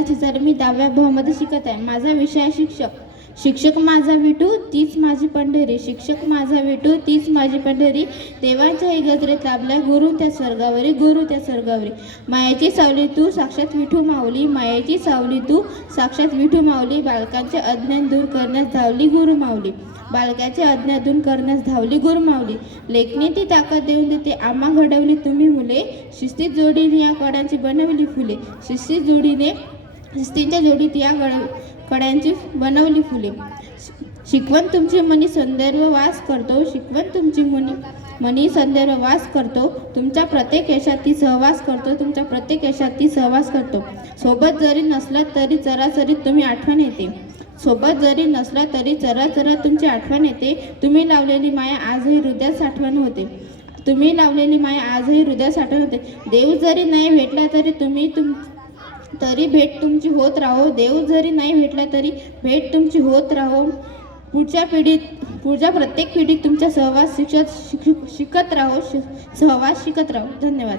आताच मी दहाव्या भावामध्ये शिकत आहे माझा विषय आहे शिक्षक. शिक्षक माझा विठू तीच माझी पंढरी. शिक्षक माझा विठू तीच माझी पंढरी. देवांच्या गजरेत लाभल्या गुरु त्या स्वर्गावरी गुरु त्या स्वर्गावरी. मायाची सावली तू साक्षात विठू माऊली. मायाची सावली तू साक्षात विठू माऊली. बालकांचे अज्ञान दूर करण्यास धावली गुरु माऊली. बालकाचे अज्ञान दूर करण्यास धावली गुरु माऊली. लेखणी ती ताकद देऊन देते आम्हा घडवली तुम्ही मुले. शिस्तीत जोडीने या कडांची बनवली फुले. शिस्तीत जोडीने शिस्तीच्या जोडीत या गड कड्यांची बनवली फुले. शिकवण तुमची मनी सौंदर्य वास करतो. शिकवण तुमची मनी मनी सौंदर्य वास करतो. तुमच्या प्रत्येक यशात ती सहवास करतो. तुमच्या प्रत्येक यशात ती सहवास करतो. सोबत जरी नसला तरी चराचरीत तुम्ही आठवण येते. सोबत जरी नसला तरी चराचरा तुमची आठवण येते. तुम्ही लावलेली माया आजही हृदयात साठवण होते. तुम्ही लावलेली माया आजही हृदयात साठवण होते. देव जरी नाही भेटला तरी तुम्ही तुम तरी भेट तुमची होत राहो. देव जरी नाही भेटला तरी भेट तुमची होत राहो. पुढच्या पिढीत पुढच्या प्रत्येक पिढीत तुमच्या सहवास शिक्षक शिक शिकत राहो. सहवास शिकत राहो. धन्यवाद.